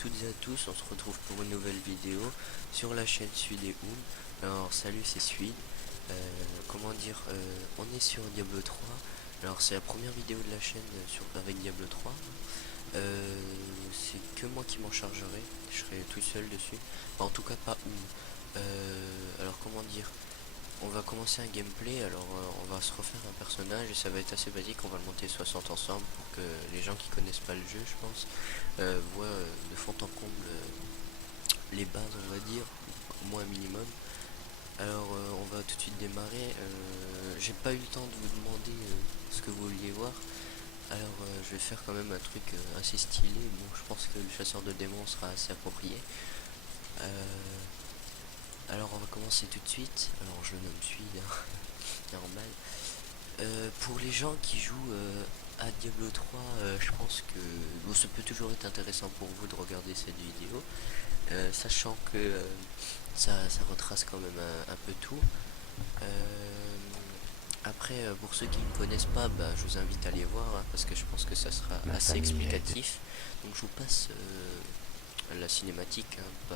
toutes et à tous, on se retrouve pour une nouvelle vidéo sur la chaîne Suid et Oum. Alors salut, c'est Suid. Comment dire, on est sur Diablo 3. Alors c'est la première vidéo de la chaîne avec Diablo 3. C'est que moi qui m'en chargerai, je serai tout seul dessus. Enfin, en tout cas pas Oum. Alors comment dire, on va commencer un gameplay. Alors on va se refaire un personnage et ça va être assez basique. On va le monter 60 ensemble pour que les gens qui connaissent pas le jeu, je pense, voient de fond en comble les bases, on va dire, au moins un minimum. Alors on va tout de suite démarrer. J'ai pas eu le temps de vous demander ce que vous vouliez voir. Alors je vais faire quand même un truc assez stylé. Bon, je pense que le chasseur de démons sera assez approprié. Alors on va commencer tout de suite. Alors je nomme Suid, normal. Pour les gens qui jouent à Diablo 3, je pense que bon, ça peut toujours être intéressant pour vous de regarder cette vidéo, sachant que ça retrace quand même un peu tout. Après, pour ceux qui ne connaissent pas, bah, je vous invite à aller voir, hein, parce que je pense que ça sera assez explicatif. Donc je vous passe la cinématique, hein,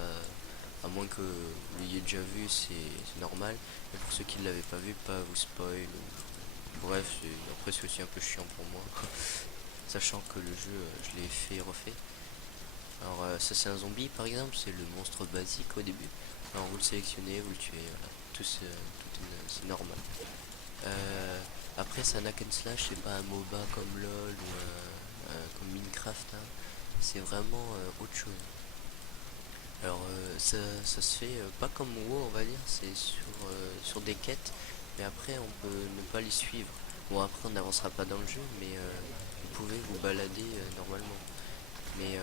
à moins que vous l'ayez déjà vu, c'est normal. Mais pour ceux qui ne l'avaient pas vu, pas vous spoil. Bref, après c'est aussi un peu chiant pour moi, sachant que le jeu, je l'ai fait et refait. Alors ça c'est un zombie par exemple, c'est le monstre basique au début. Alors vous le sélectionnez, vous le tuez, voilà. C'est normal. Après c'est un hack and slash, c'est pas un MOBA comme LOL ou comme Minecraft, hein. C'est vraiment autre chose. Alors ça se fait pas comme WoW, on va dire, c'est sur des quêtes, mais après on peut ne pas les suivre. Bon, après on n'avancera pas dans le jeu, mais vous pouvez vous balader normalement. Mais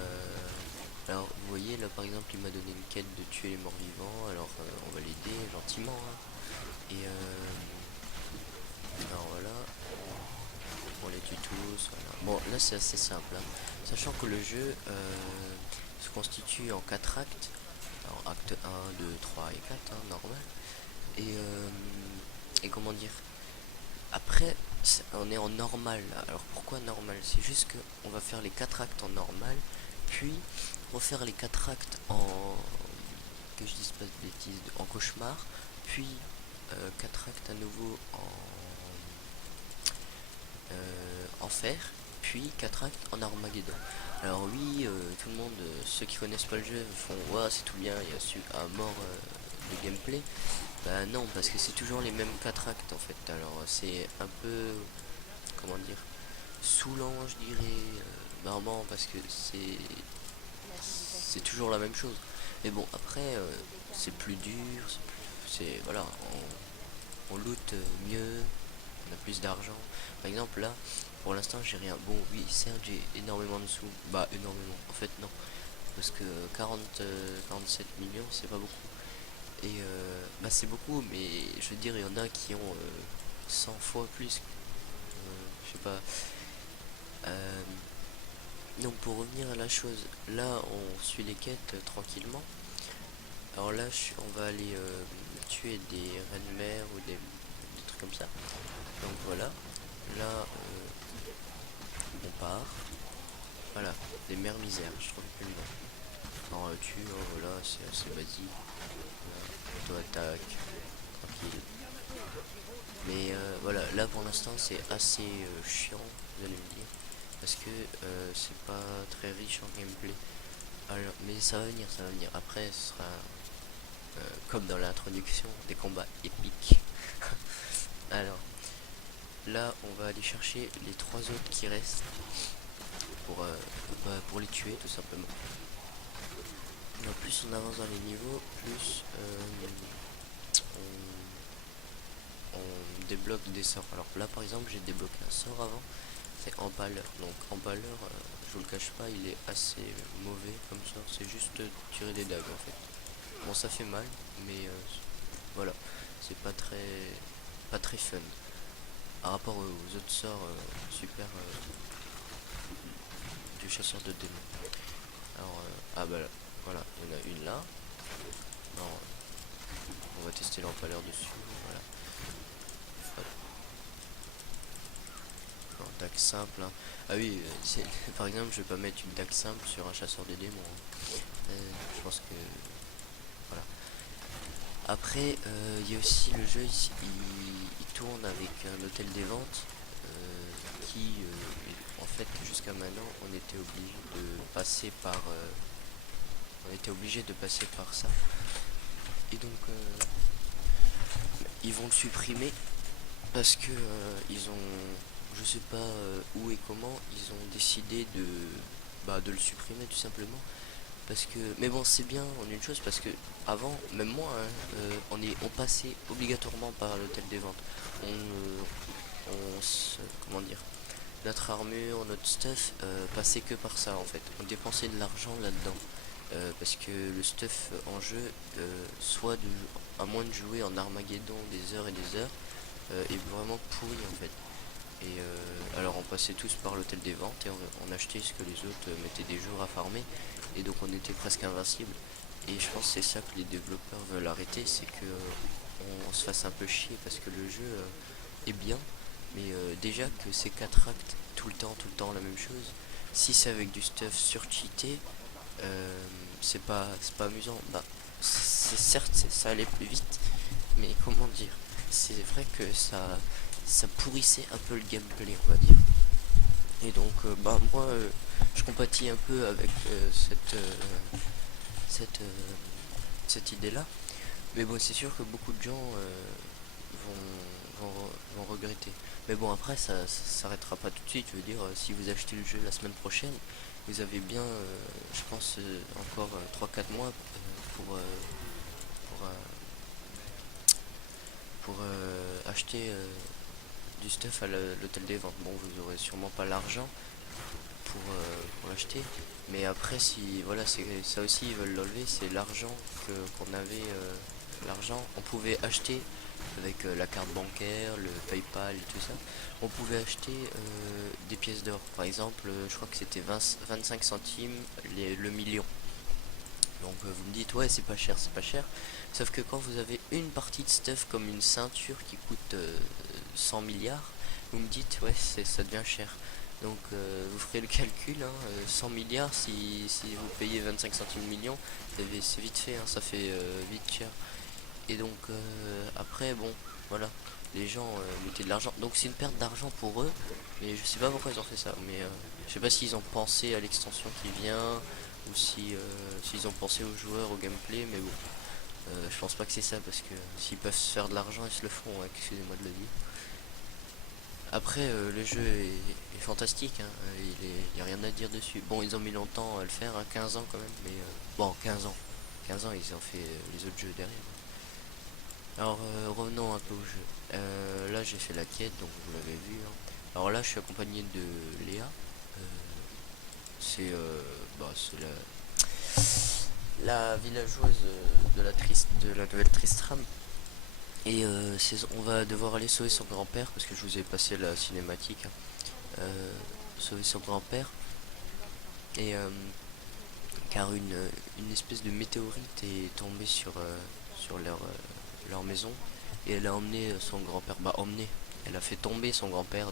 alors vous voyez là par exemple il m'a donné une quête de tuer les morts vivants, alors on va l'aider gentiment, hein. Et alors voilà, on les tue tous, voilà. Bon là c'est assez simple, hein. Sachant que le jeu se constitue en 4 actes. Alors acte 1, 2, 3 et 4, hein, normal. Et comment dire, après on est en normal là. Alors pourquoi normal? C'est juste que on va faire les 4 actes en normal, puis refaire les 4 actes en, que je dise pas de bêtises, en cauchemar, puis 4 actes à nouveau en enfer, puis 4 actes en Armageddon. Alors oui, tout le monde, ceux qui connaissent pas le jeu font ouais, c'est tout bien, il y a su à mort de gameplay. Bah non, parce que c'est toujours les mêmes 4 actes en fait. Alors c'est un peu, comment dire, saoulant je dirais, marrant, parce que c'est toujours la même chose. Mais bon, après c'est plus dur, c'est voilà, on loot mieux, on a plus d'argent. Par exemple là, pour l'instant j'ai rien. Bon oui, certes j'ai énormément de sous. Bah énormément, en fait non. Parce que 47 millions c'est pas beaucoup. Et bah c'est beaucoup, mais je veux dire il y en a qui ont 100 fois plus. Je sais pas. Euh, donc pour revenir à la chose, là on suit les quêtes tranquillement. Alors là on va aller tuer des reines mères ou des trucs comme ça. Donc voilà, là on part. Voilà, des mères misères, je trouve plus le nom. Alors tu, voilà, c'est assez basique. Voilà, auto-attaque, tranquille. Mais voilà, là pour l'instant c'est assez chiant, vous allez me dire. Parce que c'est pas très riche en gameplay. Alors, mais ça va venir, ça va venir. Après ce sera comme dans l'introduction, des combats épiques. Alors, là on va aller chercher les 3 autres qui restent pour les tuer tout simplement. Alors, plus on avance dans les niveaux, plus on débloque des sorts. Alors là par exemple j'ai débloqué un sort avant, c'est empaleur. Donc empaleur, je vous le cache pas, il est assez mauvais comme sort, c'est juste tirer des dagues en fait. Bon ça fait mal, mais voilà, c'est pas très fun. Par rapport aux autres sorts super du chasseur de démons. Alors ah bah là, voilà, il y en a une là. Non, on va tester l'empaleur dessus, voilà. Hop. DAC simple, hein. Ah oui, par exemple, je vais pas mettre une DAC simple sur un chasseur de démons, hein. Je pense que voilà. Après, il y a aussi le jeu, il tourne avec un hôtel des ventes en fait, jusqu'à maintenant, on était obligé de passer par ça. Et donc, ils vont le supprimer parce que ils ont, je sais pas où et comment, ils ont décidé de le supprimer tout simplement. Parce que, mais bon, c'est bien en une chose parce que avant, même moi, hein, on passait obligatoirement par l'hôtel des ventes. Comment dire, notre armure, notre stuff passait que par ça en fait. On dépensait de l'argent là-dedans. Parce que le stuff en jeu, à moins de jouer en Armageddon des heures et des heures, est vraiment pourri en fait. Et alors on passait tous par l'hôtel des ventes et on achetait ce que les autres mettaient des jours à farmer. Et donc on était presque invincible. Et je pense que c'est ça que les développeurs veulent arrêter, c'est que on se fasse un peu chier parce que le jeu est bien, mais déjà que c'est 4 actes tout le temps la même chose. Si c'est avec du stuff surcheaté, c'est pas amusant. Bah, certes, ça allait plus vite, mais comment dire, c'est vrai que ça pourrissait un peu le gameplay, on va dire. Et donc, bah moi, je compatis un peu avec cette, euh, cette idée-là. Mais bon, c'est sûr que beaucoup de gens vont regretter. Mais bon, après, ça s'arrêtera pas tout de suite. Je veux dire, si vous achetez le jeu la semaine prochaine, vous avez bien, je pense, encore 3 4 mois pour, pour, euh, pour acheter du stuff à l'hôtel des ventes. Bon, vous aurez sûrement pas l'argent pour l'acheter. Mais après, si voilà, c'est ça aussi, ils veulent l'enlever, c'est l'argent qu'on avait. L'argent, on pouvait acheter avec la carte bancaire, le PayPal et tout ça. On pouvait acheter des pièces d'or. Par exemple, je crois que c'était 25 centimes le million. Donc vous me dites, ouais, c'est pas cher, c'est pas cher. Sauf que quand vous avez une partie de stuff comme une ceinture qui coûte 100 milliards, vous me dites, ouais, ça devient cher. Donc vous ferez le calcul, hein, 100 milliards, si vous payez 25 centimes million, c'est vite fait, hein, ça fait vite cher. Et donc après, bon, voilà, les gens mettaient de l'argent. Donc c'est une perte d'argent pour eux, mais je sais pas pourquoi ils ont fait ça. Mais je sais pas s'ils ont pensé à l'extension qui vient, ou s'ils ont pensé aux joueurs, au gameplay, mais bon. Je pense pas que c'est ça, parce que s'ils peuvent se faire de l'argent, ils se le font, hein, excusez-moi de le dire. Après, le jeu est fantastique, hein, il y a rien à dire dessus. Bon, ils ont mis longtemps à le faire, hein, 15 ans quand même, mais bon, 15 ans. 15 ans, ils ont fait les autres jeux derrière. Alors, revenons un peu au jeu. Là, j'ai fait la quête, donc vous l'avez vu, hein. Alors là, je suis accompagné de Léa. Euh, c'est la villageoise de la nouvelle Tristram. Et on va devoir aller sauver son grand-père, parce que je vous ai passé la cinématique, hein. Sauver son grand-père. Et car une espèce de météorite est tombée sur leur maison. Et elle a emmené son grand-père. Bah, emmené. Elle a fait tomber son grand-père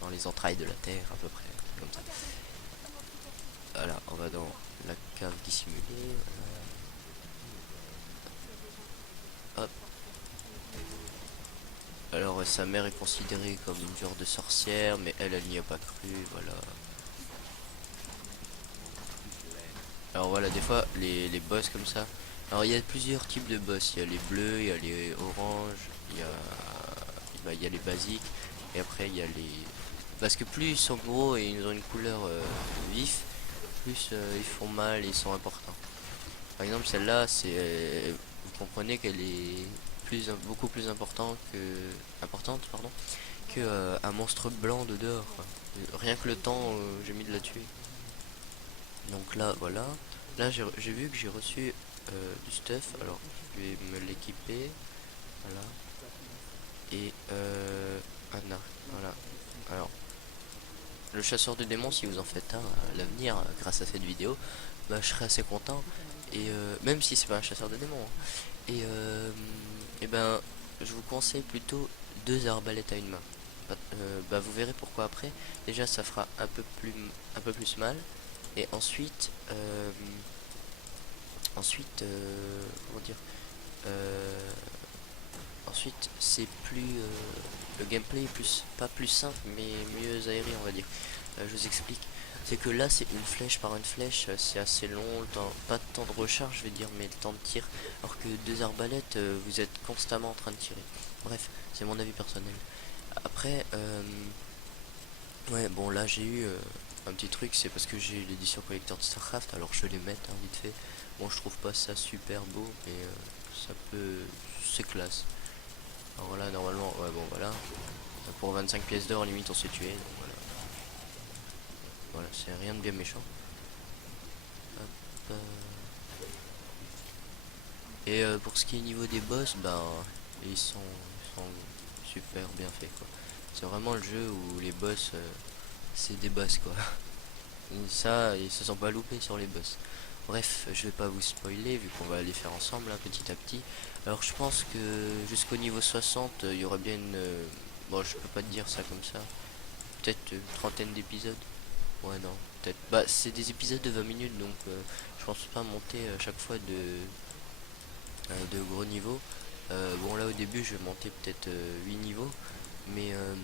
dans les entrailles de la terre, à peu près. Comme ça. Voilà, on va dans la cave dissimulée. Hop. Alors, sa mère est considérée comme une genre de sorcière, mais elle n'y a pas cru, voilà. Alors voilà, des fois, les boss comme ça. Alors, il y a plusieurs types de boss. Il y a les bleus, il y a les oranges, il y a les basiques. Et après, il y a les... Parce que plus ils sont gros et ils ont une couleur vif, plus ils font mal et ils sont importants. Par exemple, celle-là, vous comprenez qu'elle est beaucoup plus importante, pardon, que un monstre blanc de dehors, quoi. Rien que le temps, j'ai mis de la tuer. Donc là, voilà. Là, j'ai vu que j'ai reçu du stuff. Alors, je vais me l'équiper. Voilà. Et un arc. Voilà. Alors, le chasseur de démons, si vous en faites un à l'avenir, grâce à cette vidéo, bah, je serais assez content. Et même si c'est pas un chasseur de démons, hein. Et ben, je vous conseille plutôt deux arbalètes à une main. bah vous verrez pourquoi après. Déjà ça fera un peu plus mal. Et ensuite comment dire, euh, ensuite c'est plus le gameplay est plus, pas plus simple mais mieux aéré on va dire. Je vous explique. C'est que là c'est une flèche par une flèche, c'est assez long, le temps, pas de temps de recharge je vais dire, mais le temps de tir. Alors que deux arbalètes, vous êtes constamment en train de tirer. Bref, c'est mon avis personnel. Après, ouais bon là j'ai eu un petit truc, c'est parce que j'ai l'édition collector de Starcraft, alors je vais les mettre hein, vite fait. Bon je trouve pas ça super beau, mais ça peut, c'est classe. Alors voilà normalement, ouais bon voilà, pour 25 pièces d'or limite on s'est tué, donc voilà. Voilà, c'est rien de bien méchant. Hop, et pour ce qui est niveau des boss, ben ils sont super bien faits quoi. C'est vraiment le jeu où les boss c'est des boss quoi. Et ça, ils se sont pas loupés sur les boss. Bref, je vais pas vous spoiler vu qu'on va les faire ensemble hein, petit à petit. Alors je pense que jusqu'au niveau 60, il y aura bien une... bon, je peux pas te dire ça comme ça. Peut-être une trentaine d'épisodes. Ouais, non, peut-être. Bah, c'est des épisodes de 20 minutes, donc je pense pas monter à chaque fois de gros niveaux. Bon, là au début, je vais monter peut-être 8 niveaux, mais, euh,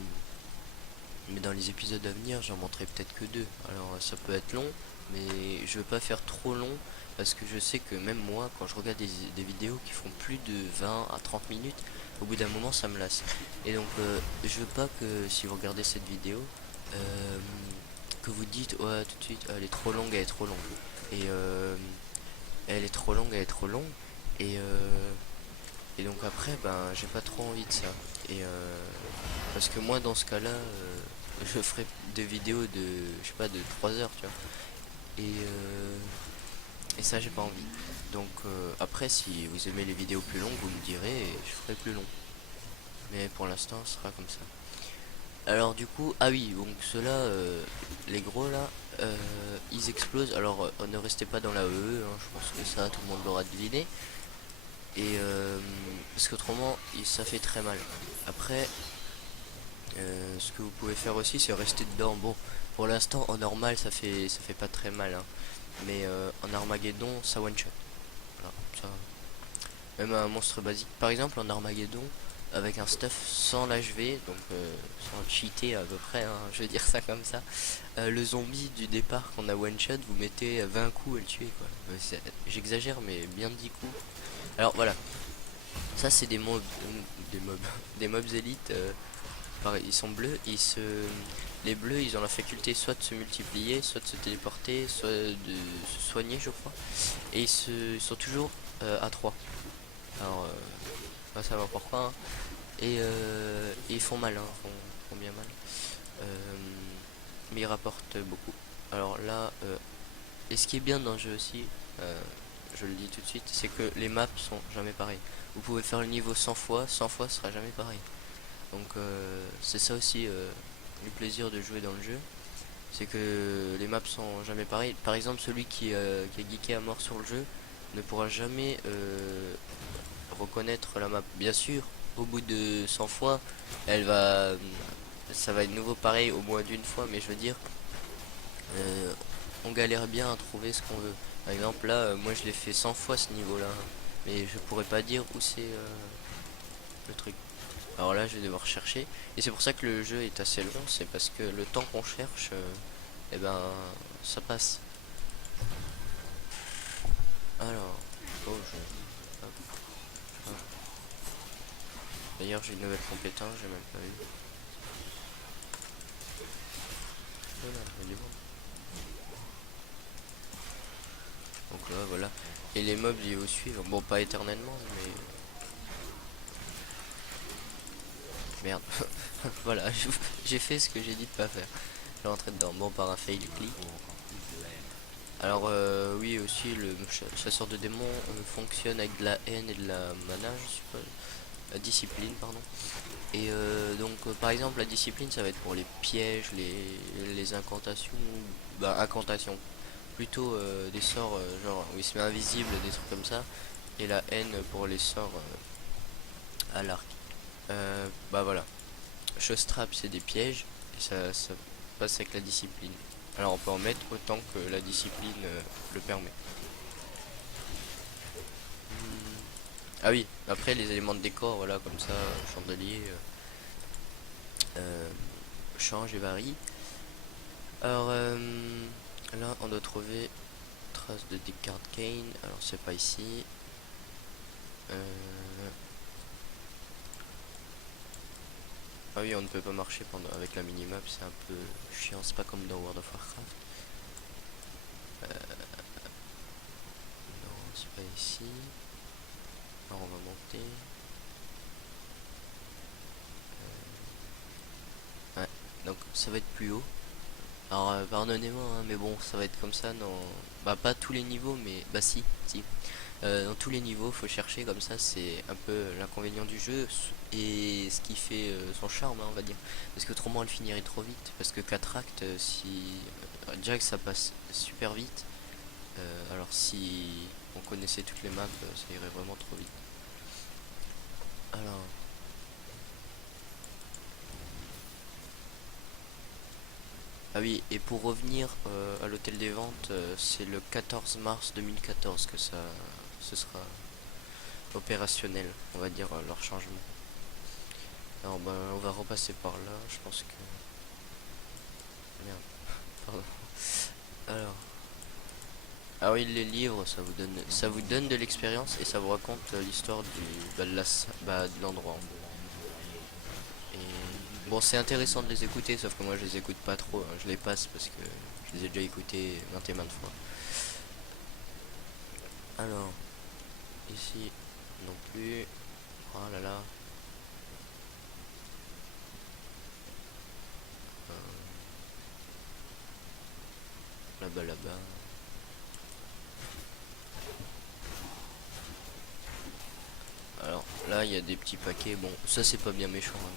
mais dans les épisodes à venir, j'en monterai peut-être que 2. Alors, ça peut être long, mais je veux pas faire trop long parce que je sais que même moi, quand je regarde des vidéos qui font plus de 20 à 30 minutes, au bout d'un moment, ça me lasse. Et donc, je veux pas que si vous regardez cette vidéo, euh, que vous dites ouais tout de suite elle est trop longue, elle est trop longue et elle est trop longue, elle est trop longue et et donc après ben j'ai pas trop envie de ça et parce que moi dans ce cas là je ferai des vidéos de je sais pas de 3 heures tu vois et ça j'ai pas envie donc après si vous aimez les vidéos plus longues vous me direz et je ferai plus long mais pour l'instant ce sera comme ça. Alors du coup, ah oui, donc ceux-là, les gros là, ils explosent. Alors ne restez pas dans la EE, hein, je pense que ça tout le monde l'aura deviné. Et parce qu'autrement, ça fait très mal. Après, ce que vous pouvez faire aussi, c'est rester dedans. Bon, pour l'instant, en normal, ça fait pas très mal, hein. Mais en Armageddon, ça one shot. Voilà, ça, même un monstre basique. Par exemple, en Armageddon, avec un stuff sans l'HV, donc sans cheater à peu près, hein, je vais dire ça comme ça. Le zombie du départ qu'on a one shot, vous mettez 20 coups à le tuer quoi. J'exagère mais bien 10 coups. Alors voilà, ça c'est des mobs, des mobs élites. Pareil, ils sont bleus, les bleus ils ont la faculté soit de se multiplier, soit de se téléporter, soit de se soigner je crois. Et ils sont toujours à 3. Alors pas savoir pourquoi hein. Et ils font mal hein, font bien mal. Mais ils rapportent beaucoup. Alors là, et ce qui est bien dans le jeu aussi, je le dis tout de suite, c'est que les maps sont jamais pareilles. Vous pouvez faire le niveau 100 fois, 100 fois ce sera jamais pareil. Donc c'est ça aussi le plaisir de jouer dans le jeu, c'est que les maps sont jamais pareilles. Par exemple, celui qui est geeké à mort sur le jeu ne pourra jamais reconnaître la map. Bien sûr, au bout de 100 fois, elle va, ça va être nouveau pareil au moins d'une fois, mais je veux dire, euh, on galère bien à trouver ce qu'on veut. Par exemple, là, moi je l'ai fait 100 fois ce niveau-là, hein, mais je pourrais pas dire où c'est le truc. Alors là, je vais devoir chercher, et c'est pour ça que le jeu est assez long, c'est parce que le temps qu'on cherche, et ben, ça passe. Alors, oh, hop, hop. D'ailleurs, j'ai une nouvelle compétence, j'ai même pas eu. Voilà, il est bon. Donc là, voilà. Et les mobs, ils vous suivent. Bon, pas éternellement, mais... Merde. Voilà, j'ai fait ce que j'ai dit de pas faire. J'ai rentré dedans. Bon, par un fail click. Alors, oui, aussi, le chasseur de démons fonctionne avec de la haine et de la mana, je suppose. La discipline, pardon. Et donc, par exemple, la discipline, ça va être pour les pièges, les incantations. Bah, incantations. Plutôt des sorts, genre, où il se met invisible, des trucs comme ça. Et la haine pour les sorts à l'arc. Bah voilà. Chose trap, c'est des pièges, et ça passe avec la discipline. Alors on peut en mettre autant que la discipline le permet. Ah oui, après les éléments de décor, voilà, comme ça, chandelier, change et varie. Alors là, on doit trouver trace de Descartes Kane. Alors c'est pas ici. Ah oui, on ne peut pas marcher pendant avec la minimap, c'est un peu chiant, c'est pas comme dans World of Warcraft. Non, c'est pas ici. Alors on va monter. Ouais, donc ça va être plus haut. Alors pardonnez-moi, hein, mais bon, ça va être comme ça dans... Bah pas tous les niveaux, mais... Bah si, si. Dans tous les niveaux, faut chercher comme ça, c'est un peu l'inconvénient du jeu et ce qui fait son charme, hein, on va dire. Parce que autrement, elle finirait trop vite. Parce que 4 actes, si... déjà que ça passe super vite. Alors si on connaissait toutes les maps, ça irait vraiment trop vite. Alors... Ah oui, et pour revenir à l'hôtel des ventes, c'est le 14 mars 2014 que ce sera opérationnel, on va dire, leur changement. Alors bah on va repasser par là, je pense que... Merde, pardon. Alors... Ah oui, les livres, ça vous donne de l'expérience et ça vous raconte l'histoire de l'endroit. Et bon, c'est intéressant de les écouter, sauf que moi je les écoute pas trop, hein, je les passe parce que je les ai déjà écoutés maintes et maintes fois. Alors, ici non plus. Oh là là. Là-bas, là-bas. Alors là, il y a des petits paquets. Bon, ça c'est pas bien méchant, hein.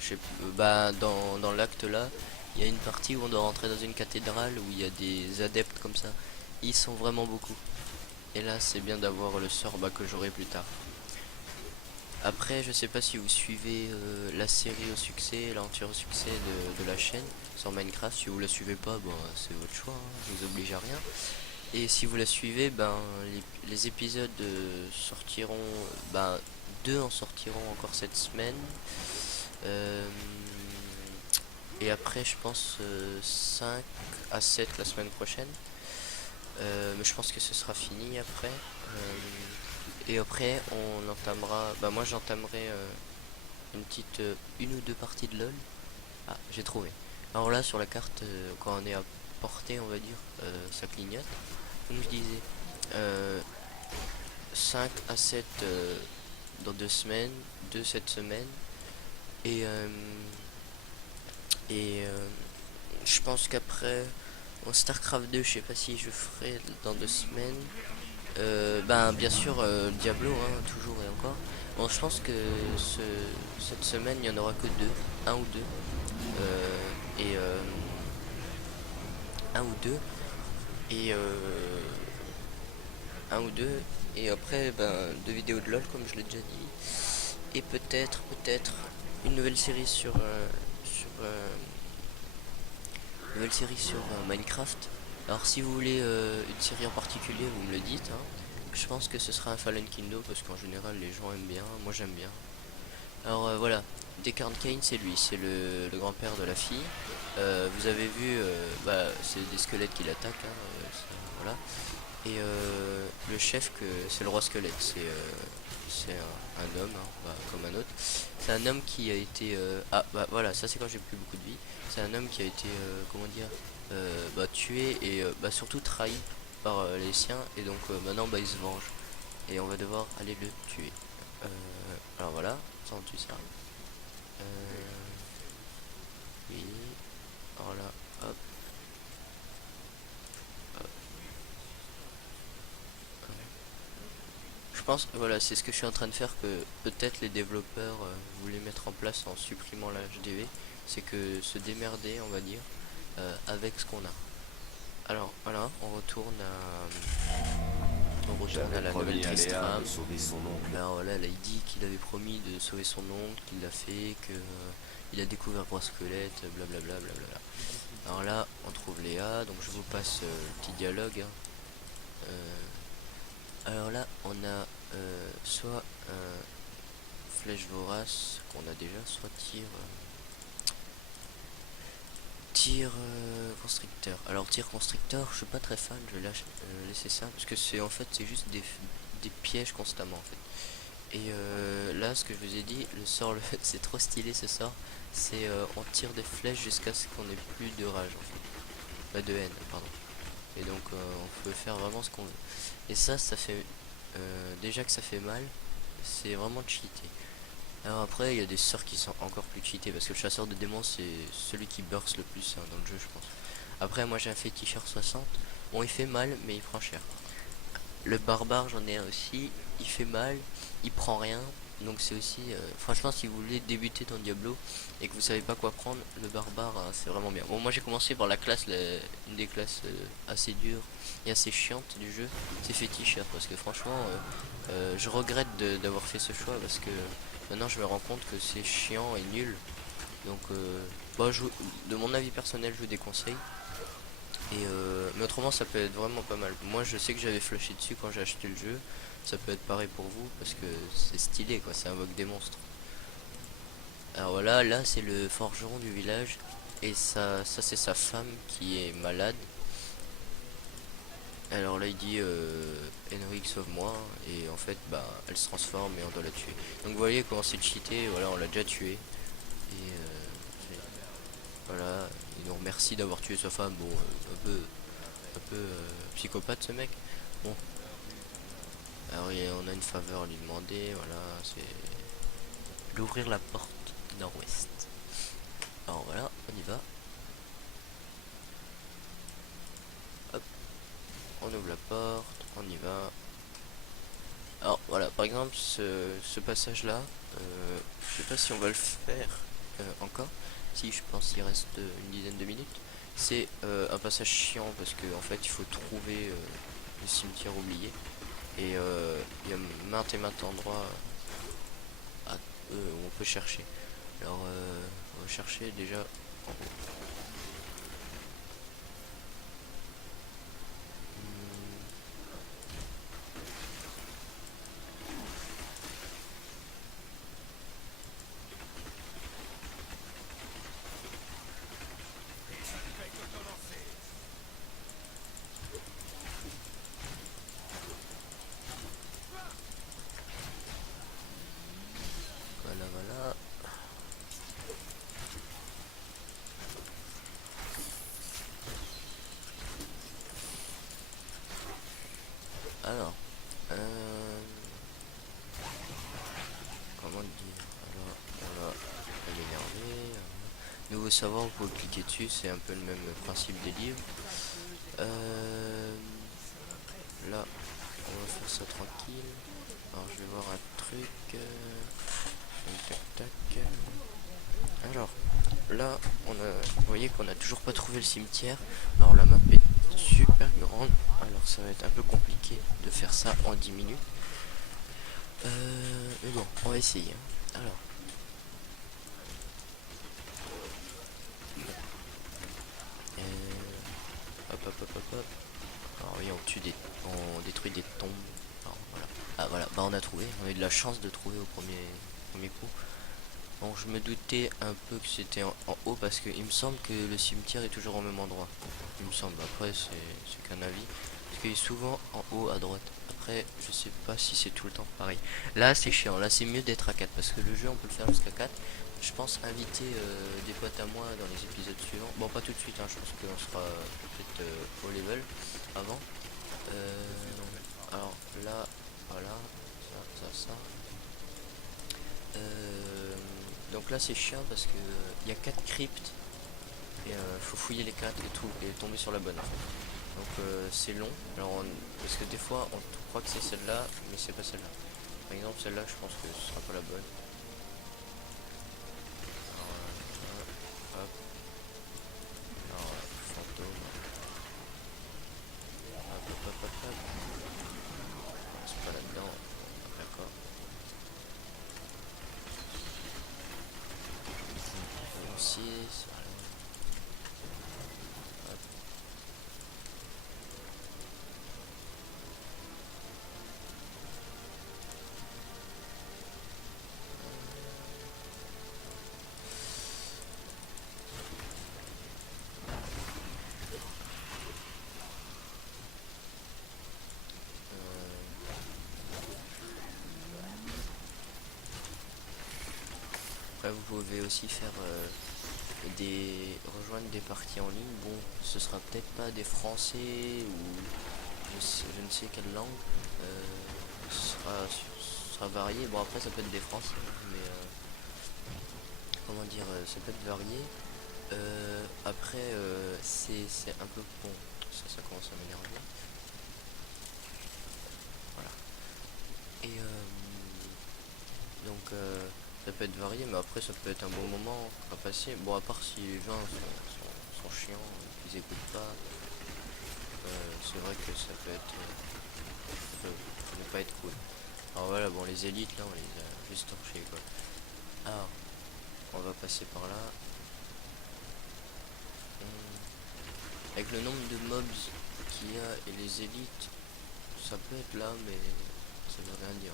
Je sais, bah, dans l'acte là, il y a une partie où on doit rentrer dans une cathédrale où il y a des adeptes comme ça. Ils sont vraiment beaucoup. Et là, c'est bien d'avoir le sort bah, que j'aurai plus tard. Après, je sais pas si vous suivez la série au succès, l'aventure au succès de la chaîne sur Minecraft. Si vous la suivez pas, bon, c'est votre choix, hein, je vous oblige à rien. Et si vous la suivez, ben les épisodes sortiront, ben 2 en sortiront encore cette semaine. Euh, et après, je pense 5 à 7 la semaine prochaine. Mais je pense que ce sera fini après. Et après, on entamera. Bah moi, j'entamerai une petite une ou deux parties de LOL. Ah, j'ai trouvé. Alors là, sur la carte, quand on est à portée, on va dire, ça clignote. Comme je disais, 5 à 7 dans 2 semaines, 2 cette semaine. Et, je pense qu'après, en StarCraft 2, je sais pas si je ferai dans 2 semaines. Ben bien sûr Diablo hein, toujours et encore. Bon je pense que cette semaine il n'y en aura que deux, un ou deux. Et un ou deux. Et un ou deux. Et après ben deux vidéos de LOL comme je l'ai déjà dit. Et peut-être une nouvelle série nouvelle série sur Minecraft. Alors si vous voulez une série en particulier vous me le dites hein. Je pense que ce sera un Fallen Kingdom parce qu'en général les gens aiment bien, moi j'aime bien. Alors voilà, Descartes Kane c'est lui, c'est le grand-père de la fille. Vous avez vu, bah, c'est des squelettes qui l'attaquent, hein, voilà. Et le chef, que c'est le roi squelette, c'est un homme, hein, bah, comme un autre. C'est un homme qui a été... ah bah voilà, ça c'est quand j'ai plus beaucoup de vie. C'est un homme qui a été, comment dire, bah, tué et bah, surtout trahi par les siens. Et donc maintenant bah, il se venge. Et on va devoir aller le tuer. Alors voilà, ça on tue ça. Oui. Alors là, hop. Je pense, voilà, c'est ce que je suis en train de faire que peut-être les développeurs voulaient mettre en place en supprimant la HDV, c'est que se démerder, on va dire, avec ce qu'on a. Alors voilà, on retourne à la nouvelle Tristram. Alors voilà, là il dit qu'il avait promis de sauver son oncle, qu'il l'a fait, que il a découvert Gros Squelette, blablabla, blablabla. Alors là, on trouve Léa, donc je vous passe le petit dialogue, hein. Alors là, on a soit flèche vorace qu'on a déjà, soit tir constricteur. Alors tir constricteur, je suis pas très fan, je vais laisser ça parce que c'est en fait c'est juste des pièges constamment en fait. Et là, ce que je vous ai dit, le sort, c'est trop stylé ce sort. C'est on tire des flèches jusqu'à ce qu'on ait plus de rage en fait, pas de haine, pardon. Et donc on peut faire vraiment ce qu'on veut. Et ça fait déjà que ça fait mal, c'est vraiment cheaté. Alors après, il y a des sorts qui sont encore plus cheatés parce que le chasseur de démons c'est celui qui burst le plus hein, dans le jeu, je pense. Après, moi j'ai un féticheur 60. Bon, il fait mal, mais il prend cher. Le barbare, j'en ai un aussi. Il fait mal, il prend rien. Donc c'est aussi, franchement, si vous voulez débuter dans Diablo et que vous savez pas quoi prendre, le barbare, c'est vraiment bien. Bon, moi j'ai commencé par la classe, une des classes assez dures et assez chiantes du jeu, c'est féticheur parce que franchement, je regrette d'avoir fait ce choix parce que maintenant je me rends compte que c'est chiant et nul. Donc, bah, de mon avis personnel, je vous déconseille. Et mais autrement, ça peut être vraiment pas mal. Moi, je sais que j'avais flashé dessus quand j'ai acheté le jeu. Ça peut être pareil pour vous parce que c'est stylé, quoi. Ça invoque des monstres. Alors voilà, là c'est le forgeron du village et ça c'est sa femme qui est malade. Alors là il dit Henrik sauve-moi et en fait bah elle se transforme et on doit la tuer. Donc vous voyez comment c'est cheaté, voilà on l'a déjà tué et voilà il nous remercie d'avoir tué sa femme. Bon un peu psychopathe ce mec. Bon alors on a une faveur à lui demander, voilà c'est d'ouvrir la porte nord-ouest. Alors voilà on y va. Hop, on ouvre la porte, on y va. Alors voilà, par exemple, ce passage-là, je sais pas si on va le faire encore. Si, je pense qu'il reste une dizaine de minutes. C'est un passage chiant parce que en fait, il faut trouver le cimetière oublié. Et il y a maintes et maintes endroits où on peut chercher. Alors, on va chercher déjà en haut. Voilà, voilà. Alors, comment dire? Alors, on va l'énerver. Nouveau savoir, vous pouvez cliquer dessus, c'est un peu le même principe des livres. Là, on va faire ça tranquille. Alors, je vais voir un truc. Tac, tac. Alors, là, vous voyez qu'on a toujours pas trouvé le cimetière. Alors, la map est super grande. Alors, ça va être un peu compliqué de faire ça en 10 minutes. Mais bon, on va essayer. Alors. Hop, hop, hop, hop, hop. Alors oui, on détruit des tombes. Alors, voilà. Ah voilà, bah on a trouvé. On a eu de la chance de trouver au premier coup. Bon, je me doutais un peu que c'était en haut parce qu'il me semble que le cimetière est toujours au même endroit. Il me semble. Après, c'est qu'un avis. Parce qu'il est souvent en haut à droite. Après, je sais pas si c'est tout le temps pareil. Là, c'est chiant. Là, c'est mieux d'être à 4 parce que le jeu, on peut le faire jusqu'à 4. Je pense inviter des potes à moi dans les épisodes suivants. Bon, pas tout de suite, hein, je pense qu'on sera peut-être au level avant. Alors là, voilà, ça. Donc là, c'est chiant parce que il y a 4 cryptes et faut fouiller les 4 et tout et tomber sur la bonne. En fait. Donc c'est long. Alors parce que des fois, on croit que c'est celle-là, mais c'est pas celle-là. Par exemple, celle-là, je pense que ce sera pas la bonne. Hop. Alors, fantôme. Hop. C'est pas là-dedans. D'accord. après vous pouvez aussi faire rejoindre des parties en ligne. Bon, ce sera peut-être pas des français ou je ne sais quelle langue. Ce sera varié. Bon, après ça peut être des français, hein, mais comment dire, ça peut être varié. Après, c'est un peu bon. Ça commence à m'énerver. Voilà. Et donc ça peut être varié, mais après ça peut être un bon moment à passer. Bon, à part si les gens sont chiants, ils écoutent pas. C'est vrai que ça peut être, ça peut pas être cool. Alors voilà, bon, les élites là, on les a juste torchés quoi. Alors, on va passer par là. Avec le nombre de mobs qu'il y a et les élites, ça peut être là, mais ça veut rien dire.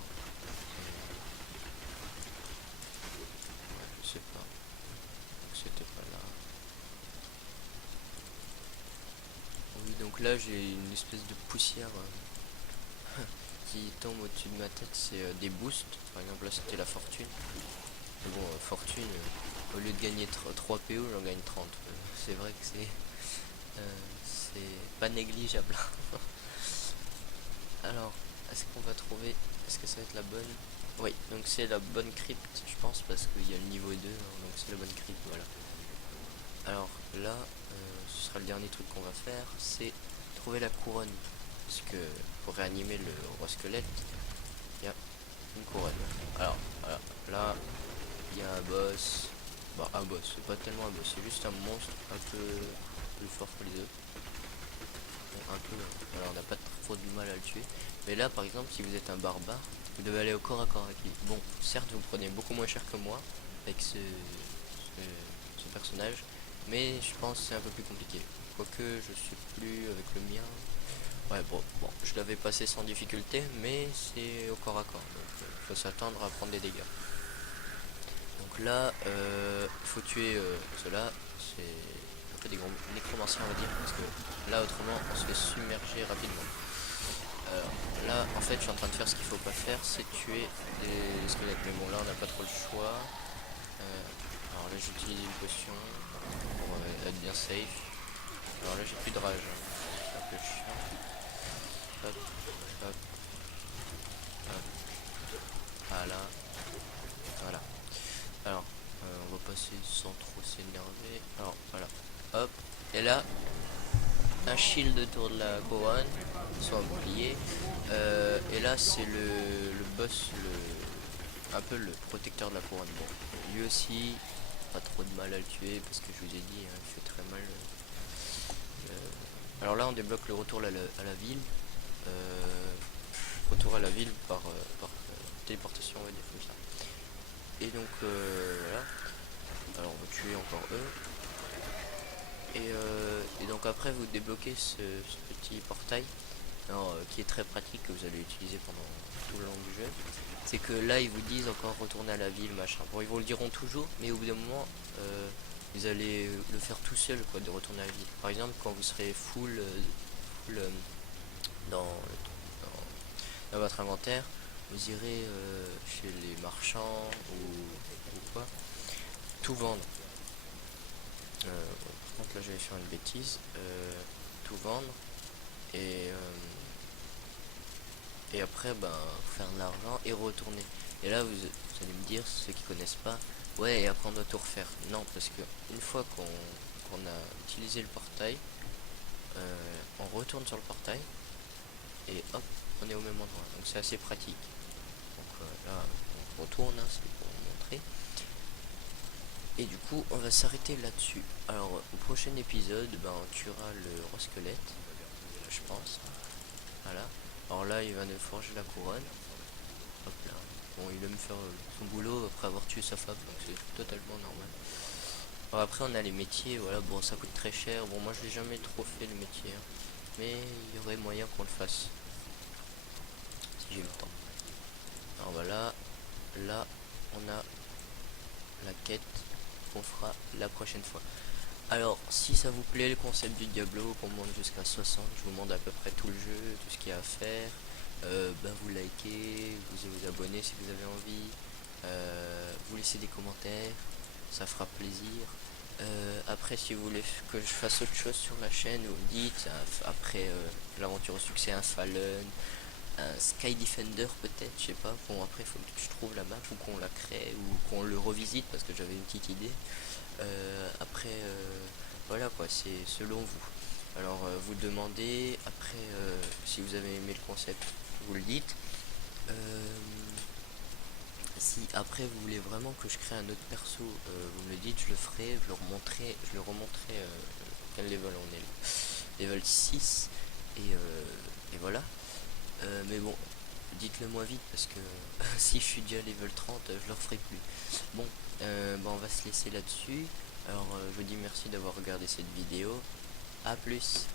Ouais, je sais pas. Donc c'était pas là. Oui, donc là j'ai une espèce de poussière qui tombe au-dessus de ma tête, c'est des boosts. Par exemple là c'était la fortune. Mais bon, fortune, au lieu de gagner 3 PO, j'en gagne 30. C'est vrai que c'est pas négligeable. Alors, est-ce qu'on va trouver, est-ce que ça va être la bonne? Oui, donc c'est la bonne crypte, je pense, parce qu'il y a le niveau 2, hein, donc c'est la bonne crypte, voilà. Alors là, ce sera le dernier truc qu'on va faire, c'est trouver la couronne. Parce que pour réanimer le roi squelette, il y a une couronne. Alors, voilà, là, il y a un boss. Bah, un boss, c'est pas tellement un boss, c'est juste un monstre un peu plus fort que les autres. Bon, un peu, voilà, on n'a pas trop de mal à le tuer. Mais là, par exemple, si vous êtes un barbare, vous devez aller au corps à corps avec lui. Bon, certes, vous prenez beaucoup moins cher que moi avec ce personnage, mais je pense que c'est un peu plus compliqué. Quoique, je suis plus avec le mien. Ouais, bon, je l'avais passé sans difficulté, mais c'est au corps à corps, donc il faut s'attendre à prendre des dégâts. Donc là, il faut tuer ceux-là, c'est un peu des gros nécromanciens on va dire, parce que là autrement on se fait submerger rapidement. Alors là, en fait, je suis en train de faire ce qu'il faut pas faire, c'est tuer les squelettes, mais bon là on n'a pas trop le choix. Alors là j'utilise une potion pour être bien safe. Alors là j'ai plus de rage, hein. C'est un peu chiant. Hop, hop, hop. Voilà. Voilà. Alors, on va passer sans trop s'énerver. Alors, voilà. Hop. Et là, un shield autour de la couronne, soit un bouclier. Et là, c'est le boss, un peu le protecteur de la couronne. Bon, lui aussi, pas trop de mal à le tuer parce que je vous ai dit, hein, il fait très mal. Alors là, on débloque le retour à la ville. Retour à la ville par téléportation, on va dire comme ça. Et donc voilà. Alors on va tuer encore eux. Et donc après vous débloquez ce petit portail. Alors, qui est très pratique, que vous allez utiliser pendant tout le long du jeu. C'est que là ils vous disent encore retourner à la ville, machin. Bon, ils vous le diront toujours, mais au bout d'un moment vous allez le faire tout seul quoi, de retourner à la ville. Par exemple quand vous serez full, dans, dans votre inventaire, vous irez chez les marchands ou quoi, tout vendre. Par contre là je vais faire une bêtise, tout vendre et après ben faire de l'argent et retourner. Et là vous allez me dire, ceux qui connaissent pas, ouais, et après on doit tout refaire. Non, parce que une fois qu'on a utilisé le portail, on retourne sur le portail et hop, on est au même endroit. Donc c'est assez pratique. Donc là on retourne, hein, c'est pour vous montrer. Et du coup on va s'arrêter là-dessus. Alors au prochain épisode, ben, on tuera le roi squelette, je pense. Voilà. Alors là il va nous forger la couronne. Hop là. Bon, il aime faire son boulot après avoir tué sa femme, donc c'est totalement normal. Alors après on a les métiers, voilà, bon ça coûte très cher. Bon moi je l'ai jamais trop fait le métier, hein, mais il y aurait moyen qu'on le fasse si j'ai le temps. Alors voilà, là on a la quête qu'on fera la prochaine fois. Alors si ça vous plaît le concept du Diablo, qu'on monte jusqu'à 60, je vous montre à peu près tout le jeu, tout ce qu'il y a à faire. Bah, vous likez, vous abonnez si vous avez envie. vous laissez des commentaires, ça fera plaisir. Après, si vous voulez que je fasse autre chose sur la chaîne, vous me dites. Après l'aventure au succès, un Fallen, un Sky Defender peut-être, je sais pas. Bon, après il faut que je trouve la map ou qu'on la crée ou qu'on le revisite parce que j'avais une petite idée. Après, voilà quoi, c'est selon vous. Alors vous demandez, après si vous avez aimé le concept, vous le dites. Si après vous voulez vraiment que je crée un autre perso, vous me le dites, je le ferai, je le remonterai quel level on est, level 6 et voilà. Mais bon, dites-le moi vite parce que si je suis déjà level 30, je le referai plus. Bon, bah on va se laisser là-dessus. Alors je vous dis merci d'avoir regardé cette vidéo. A plus.